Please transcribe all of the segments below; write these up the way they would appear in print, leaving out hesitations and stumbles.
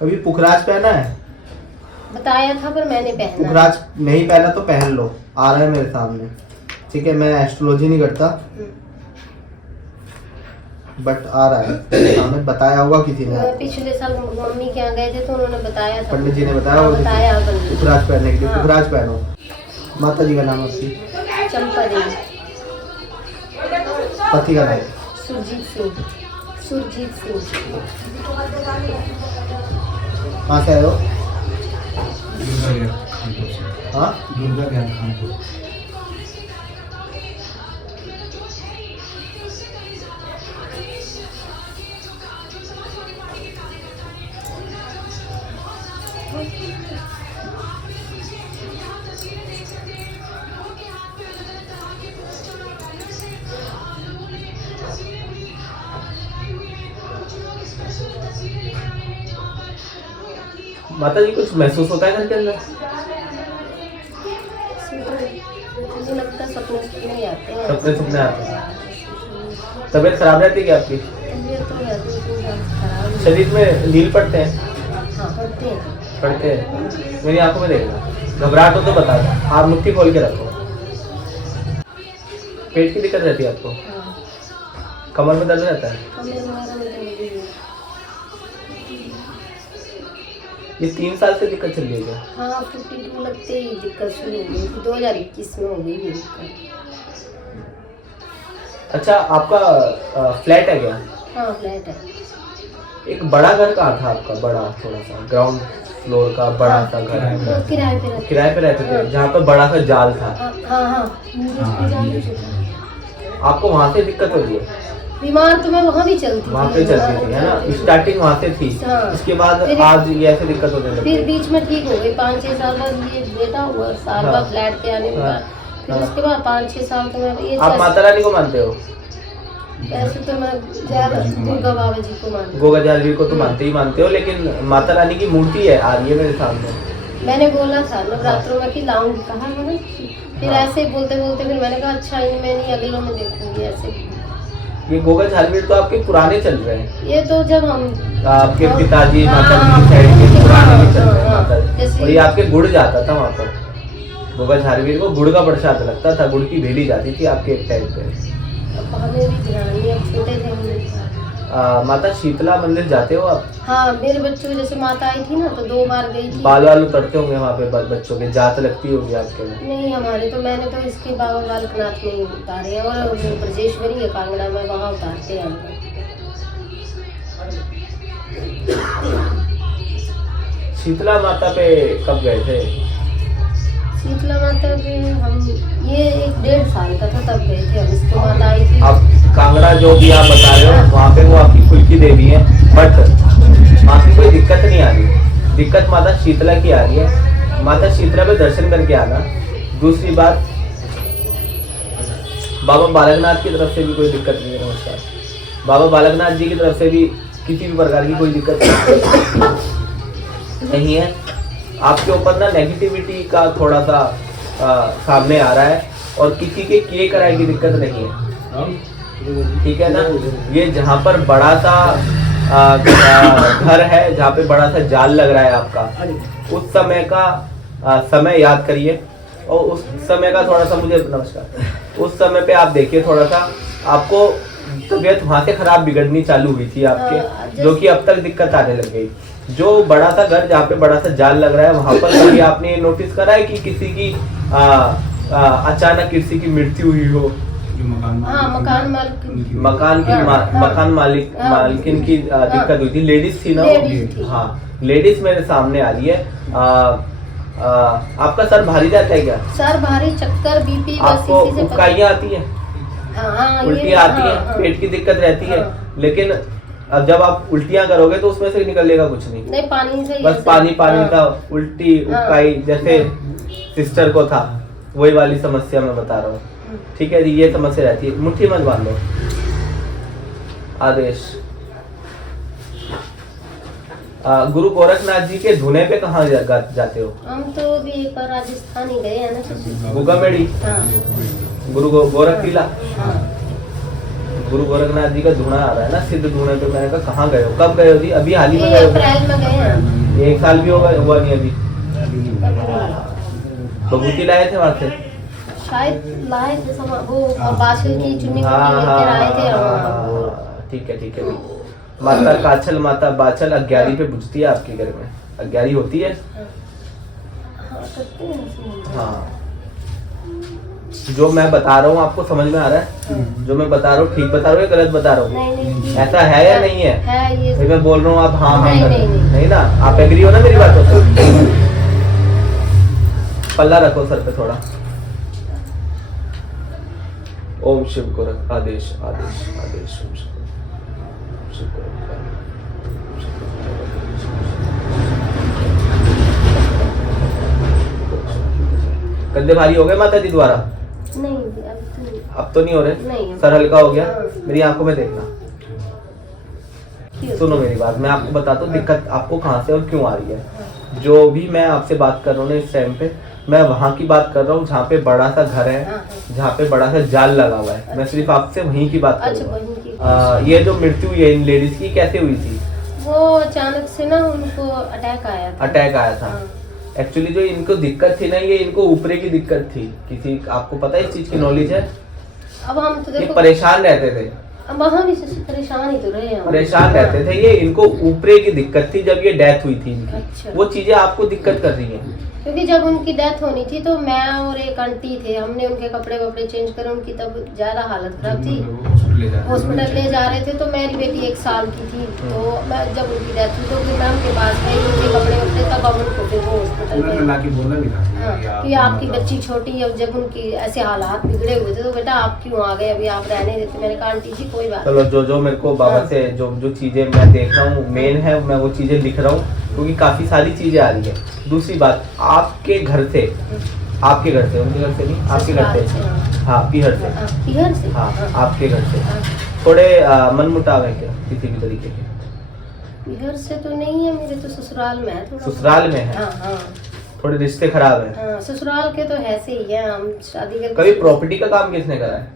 कभी पुखराज पहना है? बताया था पर मैंने पहना। पुखराज नहीं पहना तो पहन लो, आ रहा है मेरे सामने। ठीक है, मैं एस्ट्रोलॉजी नहीं करता बट आ रहा है सामने, बताया होगा किसी ने। पिछले साल मम्मी के यहाँ गए थे तो उन्होंने बताया था, पंडित जी ने बताया होगा। बताया पुखराज पहनने के लिए। हाँ। पुखराज पहनो। माता जी का नाम आपकी? चंपा देवी। पति का नाम? सुरजीत सिंह। सुरजीत सिंह। कहाँ से आए हो? दुर्गा ज्ञान खानपुर से। हाँ, दुर्गा ज्ञान खानपुर। माता जी कुछ महसूस होता है घर के अंदर? मुझे लगता है सपने नहीं आते हैं। सपने आते हैं। तबीयत खराब रहती है क्या आपकी? तबीयत तो रहती है, खराब है। शरीर में नील पड़ते हैं? हाँ पड़ते हैं। पड़ते हैं। मेरी आंखों में देखना, घबराहट हो तो बता दो, हाथ मुट्ठी खोल के रखो। पेट की दिक्कत रहती है आपको? हाँ। कमर में दर्द रहता है? कमर वगैरह में दर्द है। ये 3 साल से दिक्कत चल रही है क्या? हाँ 52 लगते ही दिक्कत शुरू हो गई थी, 2021 में हो गई मेरी दिक्कत। अच्छा, आपका फ्लैट है क्या? हाँ फ्लैट है। एक बड़ा घर कहाँ था आपका? बड़ा थोड़ा सा ग्राउंड फ्लोर का बड़ा सा घर है? वो किराए पे रहते। किराए पे रहते थे जहाँ पर बड़ा सा जाल था? हाँ हाँ आपको वहाँ से दिक्कत हो रही है? बीमार तो मैं वहाँ भी चलती थी। वहाँ पे चलती थी है ना, स्टार्टिंग वहाँ से थी। हाँ। उसके बाद फिर आज ये ऐसे दिक्कत होने लगी? फिर बीच में ठीक हो गई, 5-6 साल बाद ये बेटा हुआ, साल हाँ। बाद फ्लैट के आने के बाद। फिर हाँ। उसके बाद 5-6 साल तो मैं ये आप माता रानी को मानते हो? वैसे तो मैं ज्यादा दुर्गा बाबा जी को मानती हूँ। गोगा जालवीर को तो मानते ही मानते हो, लेकिन माता रानी की मूर्ति है आ रही है मेरे सामने। मैंने बोला था नवरात्रों में कि लाऊंगी, कहा मैंने। फिर हाँ। ऐसे बोलते बोलते फिर मैंने कहा अच्छा मैं नहीं अगलों में देखूंगी ऐसे। ये गोगा झालवीर तो आपके पुराने चल रहे हैं। ये तो जब हम आपके पिताजी हाँ, माता जी हाँ, की साइड के पुराने भी चल रहे हैं हाँ, माता जी। जैसे- और ये आपके गुड़ जाता था वहाँ पर, गोगा झालवीर को गुड़ का प्रसाद लगता था, गुड़ की भेली जाती थी आपके एक टाइम पे। अब हमें भी ध्यान नहीं, अब छोटे थे हम लोग। माता शीतला मंदिर जाते हो आप? हाँ मेरे बच्चों जैसे माता आई थी ना तो 2 बार गई थी। बाल वाल उतरते होंगे वहाँ पे बच्चों के, जात लगती होगी आपके में? नहीं हमारे तो मैंने तो इसके बाबा बालकनाथ में ही उतारे हैं, और वो ब्रजेश्वरी है कांगड़ा में, वहाँ उतारते हैं। शीतला माता पे कब गए थे? शीतला माता पे हम ये 1-1.5 साल का था तब गए थे हम, इसको माता आई थी। आप कांगड़ा जो भी आप बता रहे हो वहाँ पे वो आपकी खुद की देवी है, बट वहाँ की कोई दिक्कत नहीं आ रही। दिक्कत माता शीतला की आ रही है। माता शीतला पे दर्शन करके आना। दूसरी बात, बाबा बालकनाथ की तरफ से भी कोई दिक्कत नहीं है। नमस्कार। बाबा बालकनाथ जी की तरफ से भी किसी भी प्रकार की कोई दिक्कत नहीं है। आपके ऊपर ना नेगेटिविटी का थोड़ा सा सामने आ रहा है, और किसी के कराए की दिक्कत नहीं है, ठीक है ना। ये जहाँ पर बड़ा सा घर है, जहाँ पे बड़ा सा जाल लग रहा है आपका, उस समय का समय याद करिए, और उस समय का थोड़ा सा मुझे नमस्कार, उस समय पे आप देखिए थोड़ा सा आपको तबीयत वहाँ से खराब बिगड़नी चालू हुई थी आपके, जो कि अब तक दिक्कत आने लग गई। जो बड़ा सा घर जहाँ पे बड़ा सा जाल लग रहा है, वहाँ पर कभी आपने नोटिस करा है कि किसी की अचानक किसी की मृत्यु हुई हो? हाँ मकान मालकिन की दिक्कत हुई थी, लेडीज थी ना वो? हाँ लेडीज मेरे सामने आ रही है। आपका सर भारी रहता है क्या? सर भारी, चक्कर, बीपी, आपको उबकाइयाँ आती है? हाँ, उल्टियाँ आती है? पेट की दिक्कत रहती है? लेकिन अब जब आप उल्टियाँ करोगे तो उसमें से निकलेगा कुछ नहीं, पानी से, बस पानी का उल्टी उबकाई, जैसे सिस्टर को था वही वाली समस्या मैं बता रहा हूँ, ठीक है जी। ये समस्या रहती है। मुट्ठी मत बांधो। आदेश। गुरु गोरखनाथ जी के धुने पे कहाँ जाते हो? हम तो अभी एक बार राजस्थान ही गए हैं ना, गुगामेड़ी। हाँ। गुरु गोरख टीला। हाँ। गुरु गोरखनाथ जी का धुना आ रहा है ना, सिद्ध धुने पे। मैंने कहा कहाँ गए हो, कब गए हो जी? अभी हाल ही में ये गए हो? अप्रैल में गए हैं। ये 1 साल भी होगा, हुआ नहीं अभी। अभी नहीं अभी हुआ। नहीं। बबूती लाए थे वहाँ से? शायद लाए थे वो बाछल की चुन्नी हाँ लेकर आए थे। हाँ, ठीक है ठीक है। माता काछल माता बाछल अग्यारी पे पूजती है आपके घर में? अग्यारी होती है? हाँ, करते हैं ऐसे। हाँ। जो मैं बता रहा हूँ आपको समझ में आ रहा है? जो मैं बता रहा हूँ ठीक बता रहा हूँ या गलत बता रहा हूँ? नहीं नहीं ऐसा है या नहीं है? है ये। भाई मैं बोल रहा हूँ आप हाँ हाँ नहीं, कर रहे नहीं, हो। नहीं। नहीं ना? आप एग्री हो ना मेरी बातों से? पल्ला रखो सर पे थोड़ा। ओम शिव को रख, आदेश आदेश आदेश ओम शिव को, शिव को रख, शिव को रख। कंधे भारी हो गए माता जी द्वारा? नहीं अब अब तो नहीं हो रहे? नहीं। सर हल्का हो गया? हाँ। मेरी आंखों में देखना। तो सुनो मेरी बात, मैं आपको बताता हूँ दिक्कत आपको कहाँ से और क्यों आ रही है। जो भी मैं आपसे बात कर रहा हूँ ना इस टाइम पे, मैं वहाँ की बात कर रहा हूँ जहाँ पे बड़ा सा घर है, हाँ। जहाँ पे बड़ा सा जाल लगा हुआ है। मैं सिर्फ आपसे वहीं की बात अच्छा, करूँगा। वहीं की। ये जो मृत्यु हुई है इन लेडीज की कैसे हुई थी? वो अचानक से ना उनको अटैक आया था। अटैक आया था? हाँ। एक्चुअली जो इनको दिक्कत थी ना, ये इनको ऊपरे की दिक्कत थी किसी, आपको पता है इस चीज की नॉलेज है? अब हम तो ये देखो परेशान रहते थे, अब वहाँ भी परेशान ही तो रहे हैं हम। परेशान रहते थे। ये इनको ऊपरे की दिक्कत थी जब ये डेथ हुई थी इनकी। अच्छा। वो चीजें आपको दिक्कत कर रही हैं। क्योंकि जब उनकी डेथ होनी थी तो मैं और एक आंटी थे, हमने उनके कपड़े वपड़े चेंज करे, उनकी तब ज्यादा हालत खराब थी। हॉस्पिटल ले जा रहे थे तो मेरी बेटी 1 साल की थी, तो मैं जब उनकी डेथ हुई तो फिर मैं उनके पास गई, उनके कपड़े वपड़े तब हम उनको फिर वो हॉस्पिटल में। हाँ, कि आपकी बच्ची छोटी है, जब उनकी ऐसे हालात बिगड़े हुए थे तो बेटा आप क्यों आ गए, अभी आप रहने देते। मैंने कहा आंटी जी कोई बात चलो जो मेरे को बाबा हाँ। से जो चीजें मैं देख रहा हूँ मेन है, मैं वो चीजें लिख रहा हूँ क्योंकि काफी सारी चीजें आ रही है। दूसरी बात, आपके घर से, आपके घर से, उनके घर से नहीं, आपके घर से, ससुराल से, हाँ पीहर से, पीहर से। हाँ आपके घर से हाँ। थोड़े मनमुटाव है क्या किसी भी तरीके के? पीहर से तो नहीं है, मेरे तो ससुराल में है थोड़ा। ससुराल में है? हाँ हाँ थोड़े रिश्ते खराब हैं? हाँ, ससुराल के तो ऐसे ही है, हम शादी करके। कभी प्रॉपर्टी का काम किसने करा है?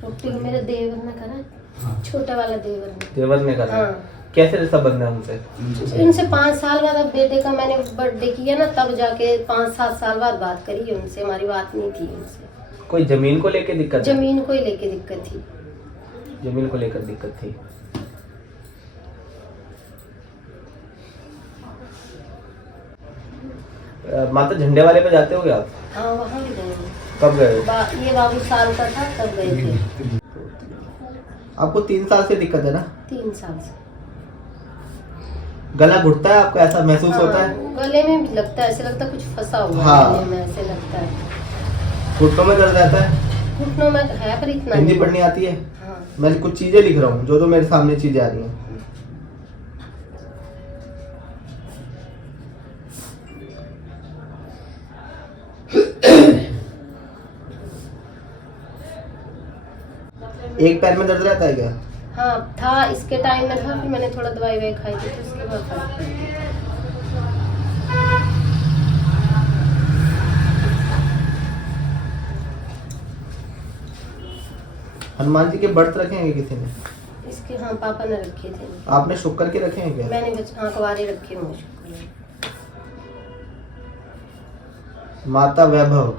प्रॉपर्टी मेरे देवर ने करा, छोटा वाला देवर ने। देवर ने करा है? हाँ। कैसे रिश्ता बंधा है उनसे? इनसे 5 साल बाद, अब बेटे का मैंने बर्थडे किया ना तब जाके 5-7 साल बाद बात करी है उनसे, हमारी बात नहीं थी उनसे। कोई जमीन को लेके दिक्कत है? जमीन को ही लेके दिक्कत थी। जमीन को लेकर दिक्कत थी। माता झंडे वाले पे जाते होगे आप? हाँ वहाँ भी गए हैं। कब गए? ये बाबू साल का था तब गए थे। आपको 3 साल से दिक्कत है ना? 3 साल से। गला घुटता है आपको, ऐसा महसूस होता है? हाँ, गले में भी लगता है, ऐसे लगता है कुछ फंसा हुआ हाँ। है गले में, ऐसे लगता है। घुटनों में दर्द रहता है? घुटनों में है पर इतना हिंदी नहीं। पढ़नी आती है? हाँ। मैं कुछ चीजें लिख रहा हूँ जो मेरे सामने चीजें आ रही हैं। एक पैर में दर्द रहता है क्या? हाँ था, इसके टाइम में था, फिर मैंने थोड़ा दवाई ववाई खाई थी तो उसके बाद फर्क पड़ गया। हनुमान जी के व्रत रखे हैं किसी ने? इसके हाँ पापा ने रखे थे। आपने शुक्र के रखे हैं क्या? मैंने हाँ कुंवारे रखे हुए हैं। माता वैभव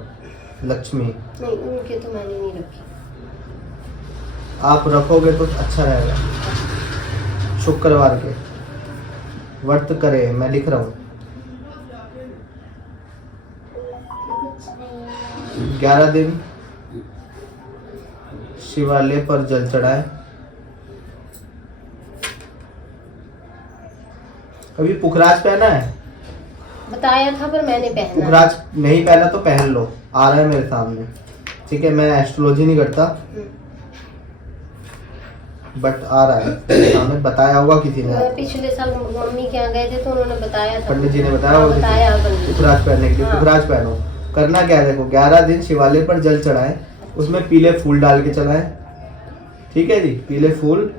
लक्ष्मी नहीं उनके तो मैंने नहीं रखे। आप रखोगे तो अच्छा रहेगा। शुक्रवार के व्रत करे, मैं लिख रहा हूँ। 11 दिन शिवालय पर जल चढ़ाए। कभी पुखराज पहना है? बताया था पर मैंने पहना। पुखराज नहीं पहना तो पहन लो, आ रहा है मेरे सामने। ठीक है, मैं एस्ट्रोलॉजी नहीं करता बट आ रहा है मेरे सामने, बताया होगा किसी ने। मैं पिछले साल मम्मी के यहाँ गए थे तो उन्होंने बताया था। पंडित जी ने बताया हाँ, होगा बताया पंडित जी। पुखराज पहनने के लिए। हाँ। पुखराज पहनो। करना क्या है देखो, 11 दिन शिवालय पर जल चढ़ाए, उसमें पीले फूल डाल के चढ़ाए। ठीक है जी, पीले फूल,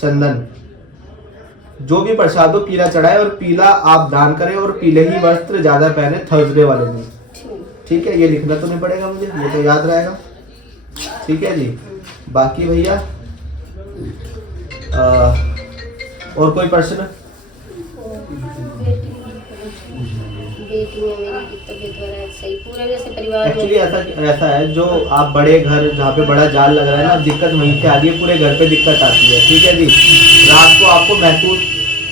चंदन, जो भी प्रसाद हो पीला चढ़ाए और पीला आप दान करें और पीले ही वस्त्र ज्यादा पहने थर्सडे वाले दिन। ठीक है, ये लिखना तो नहीं पड़ेगा मुझे, ये तो याद रहेगा। ठीक है जी। बाकी भैया और कोई प्रश्न? बेटी बेटी है मेरी की तबीयत वगैरह सही पूरे वैसे परिवार एक्चुअली ऐसा है, जो आप बड़े घर जहाँ पे बड़ा जाल लग रहा है ना, दिक्कत वहीं से आ रही है, पूरे घर पे दिक्कत आती है। ठीक है जी, रात को आपको महसूस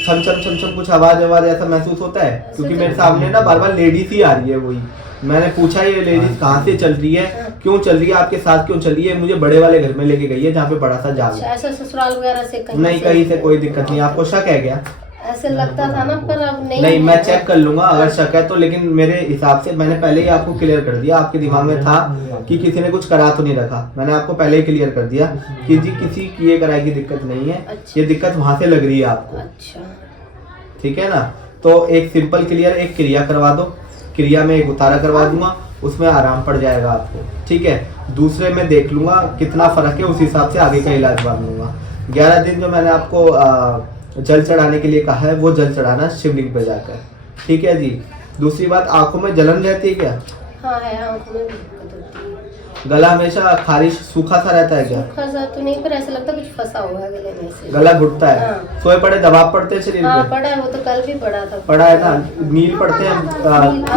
छम छम छम छम कुछ आवाज ऐसा महसूस होता है? क्योंकि मेरे सामने ना बार बार लेडीज ही आ रही है। वही मैंने पूछा ये लेडीज कहाँ से चल रही है, क्यों चल रही है, आपके साथ क्यों चल रही है? मुझे बड़े वाले घर में लेके गई है जहाँ पे बड़ा सा जाल है। ऐसा ससुराल वगैरह से नहीं, कहीं से कोई दिक्कत नहीं। आपको शक है क्या? ऐसे लगता था ना, पर अब नहीं। नहीं, मैं चेक कर लूंगा अगर शक है तो, लेकिन मेरे हिसाब से मैंने पहले ही आपको क्लियर कर दिया। आपके दिमाग में था कि किसी ने कुछ करा तो नहीं रखा, मैंने आपको पहले ही क्लियर कर दिया कि जी किसी किए कराए की दिक्कत नहीं है। अच्छा। ये दिक्कत वहां से लग रही है आपको। अच्छा, ठीक है ना? तो एक सिंपल क्लियर एक क्रिया करवा दो, क्रिया में एक उतारा करवा दूंगा, उसमें आराम पड़ जाएगा आपको। ठीक है, दूसरे में देख लूंगा कितना फर्क है, उस हिसाब से आगे का इलाज बांध लूंगा। 11 दिन जो मैंने आपको जल चढ़ाने के लिए कहा है, वो जल चढ़ाना शिवलिंग पे जाकर। ठीक है जी। दूसरी बात, आंखों में जलन रहती है क्या? हाँ है, आंखों में भी दिक्कत होती है। गला हमेशा खारिश सूखा सा रहता है क्या? सूखा सा तो नहीं, पर ऐसा लगता है कुछ फंसा हुआ है गले में से। गला घुटता है? हाँ। सोए पड़े दबाव पड़ते हैं शरीर हाँ पे? पड़ा है, वो तो कल भी पड़ा था। पड़ा है ना? नील पड़ते हैं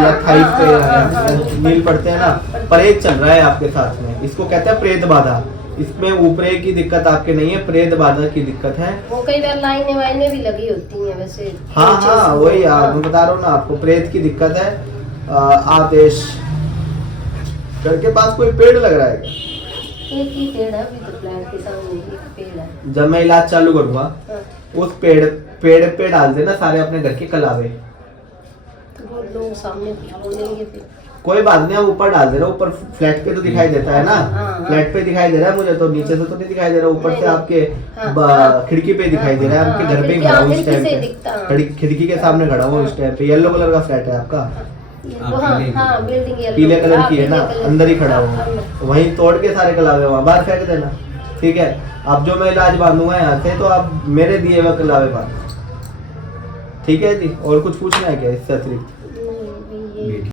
या थाइस पे नील पड़ते हैं ना? प्रेत चल रहा है आपके साथ में, इसको कहते हैं प्रेत बाधा। इसमें ऊपरे की दिक्कत आपके नहीं है, प्रेत बाधा की दिक्कत है। वो कई बार लाइनें वाइनें भी लगी होती हैं वैसे। हाँ, वही मैं बता रहा हूँ ना आपको, प्रेत की दिक्कत है। आदेश घर के पास कोई पेड़ लग रहा है क्या? एक ही पेड़ है, अभी तो फ्लैट के सामने एक पेड़ है। जब मैं इलाज चालू करूंगा, हाँ, उस पेड़ पे डाल देना सारे अपने घर के कलावे। तो वो लोग सामने कुछ बोलेंगे फिर। कोई बात नहीं, आप ऊपर डाल दे रहा, ऊपर फ्लैट पे तो दिखाई देता है ना। हाँ। फ्लैट पे दिखाई दे रहा है मुझे, तो नीचे से तो नहीं दिखाई दे रहा, ऊपर से नहीं। आपके हाँ। खिड़की पे दिखाई दे रहा है। आपके घर पे ही खड़ा हूँ इस टाइम पे, खिड़की के सामने खड़ा हूँ इस टाइम पे। येलो कलर का फ्लैट है आपका? हाँ, बिल्डिंग पीले कलर की है ना? अंदर ही खड़ा हूँ, वहीं तोड़ के सारे कलावे वहाँ बाहर फेंक देना। ठीक है, अब जो मैं इलाज बांधूंगा यहाँ से, तो आप मेरे दिए हुए कलावे बांध। ठीक है जी। और कुछ पूछना है क्या इससे अतिरिक्त? ये